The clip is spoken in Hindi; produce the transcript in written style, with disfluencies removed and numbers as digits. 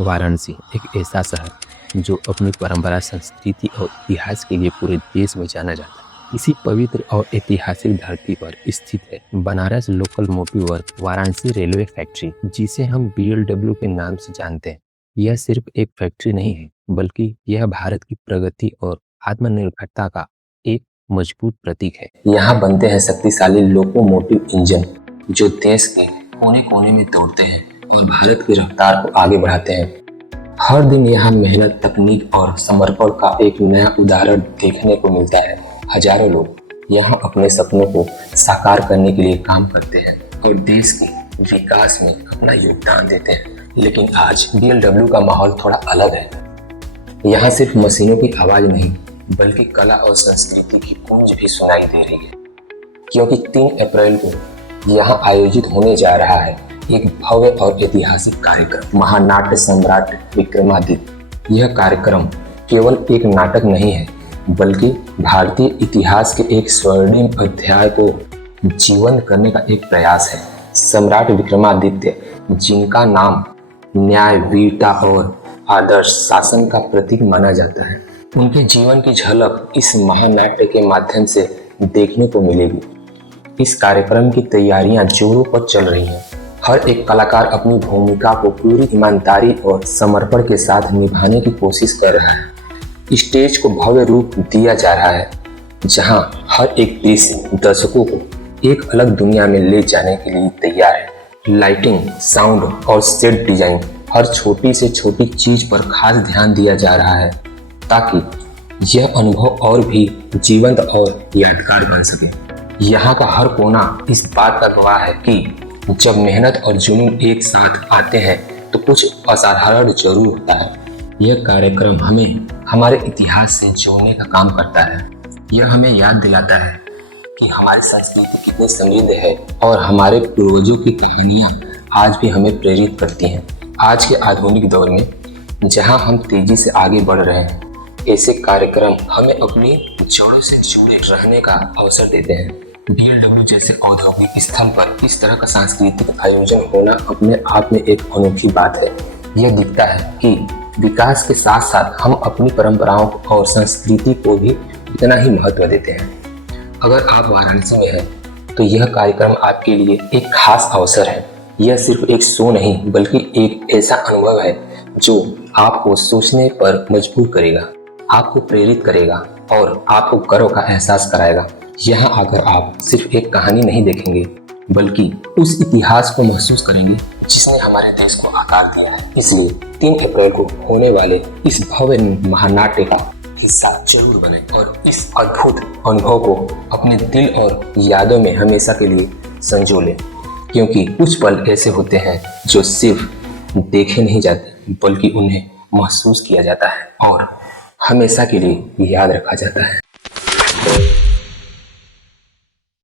वाराणसी एक ऐसा शहर जो अपनी परंपरा, संस्कृति और इतिहास के लिए पूरे देश में जाना जाता है। इसी पवित्र और ऐतिहासिक धरती पर स्थित है Banaras local motive work Varanasi railway factory, जिसे हम BLW के नाम से जानते हैं। यह सिर्फ एक फैक्ट्री नहीं है, बल्कि यह भारत की प्रगति और आत्मनिर्भरता का एक मजबूत प्रतीक है। यहाँ बनते हैं शक्तिशाली लोकोमोटिव इंजन जो देश के कोने कोने में दौड़ते हैं और भारत की रफ्तार को आगे बढ़ाते हैं। हर दिन यहाँ मेहनत, तकनीक और समर्पण का एक नया उदाहरण देखने को मिलता है। हजारों लोग यहाँ अपने सपनों को साकार करने के लिए काम करते हैं और देश के विकास में अपना योगदान देते हैं। लेकिन आज BLW का माहौल थोड़ा अलग है। यहाँ सिर्फ मशीनों की आवाज नहीं, बल्कि कला और संस्कृति की गूंज भी सुनाई दे रही है, क्योंकि 3 अप्रैल को यहाँ आयोजित होने जा रहा है एक भव्य और ऐतिहासिक कार्यक्रम, महानाट्य सम्राट विक्रमादित्य। यह कार्यक्रम केवल एक नाटक नहीं है, बल्कि भारतीय इतिहास के एक स्वर्णिम अध्याय को जीवंत करने का एक प्रयास है। सम्राट विक्रमादित्य, जिनका नाम न्याय, वीरता और आदर्श शासन का प्रतीक माना जाता है, उनके जीवन की झलक इस महानाट्य के माध्यम से देखने को मिलेगी। इस कार्यक्रम की तैयारियां जोरों पर चल रही हैं। हर एक कलाकार अपनी भूमिका को पूरी ईमानदारी और समर्पण के साथ निभाने की कोशिश कर रहा है। स्टेज को भव्य रूप दिया जा रहा है, जहां हर एक दृश्य दर्शकों को एक अलग दुनिया में ले जाने के लिए तैयार है। लाइटिंग, साउंड और सेट डिजाइन, हर छोटी से छोटी चीज पर खास ध्यान दिया जा रहा है, ताकि यह अनुभव और भी जीवंत और यादगार बन सके। यहाँ का हर कोना इस बात का गवाह है कि जब मेहनत और जुनून एक साथ आते हैं तो कुछ असाधारण जरूर होता है। यह कार्यक्रम हमें हमारे इतिहास से जोड़ने का काम करता है। यह हमें याद दिलाता है कि हमारी संस्कृति कितनी समृद्ध है और हमारे पूर्वजों की कहानियाँ आज भी हमें प्रेरित करती हैं। आज के आधुनिक दौर में जहाँ हम तेजी से आगे बढ़ रहे हैं, ऐसे कार्यक्रम हमें अपनी जड़ों से जुड़े रहने का अवसर देते हैं। BLW जैसे औद्योगिक स्थल पर इस तरह का सांस्कृतिक आयोजन होना अपने आप में एक अनोखी बात है। यह दिखता है कि विकास के साथ साथ हम अपनी परंपराओं और संस्कृति को भी उतना ही महत्व देते हैं। अगर आप वाराणसी में हैं, तो यह कार्यक्रम आपके लिए एक खास अवसर है। यह सिर्फ एक शो नहीं, बल्कि एक ऐसा अनुभव है जो आपको सोचने पर मजबूर करेगा, आपको प्रेरित करेगा और आपको गर्व का एहसास कराएगा। यहाँ आकर आप सिर्फ एक कहानी नहीं देखेंगे, बल्कि उस इतिहास को महसूस करेंगे जिसने हमारे देश को आकार दिया है। इसलिए 3 अप्रैल को होने वाले इस भव्य महानाट्य का हिस्सा जरूर बने और इस अद्भुत अनुभव को अपने दिल और यादों में हमेशा के लिए संजो लें, क्योंकि कुछ पल ऐसे होते हैं जो सिर्फ देखे नहीं जाते, बल्कि उन्हें महसूस किया जाता है और हमेशा के लिए याद रखा जाता है।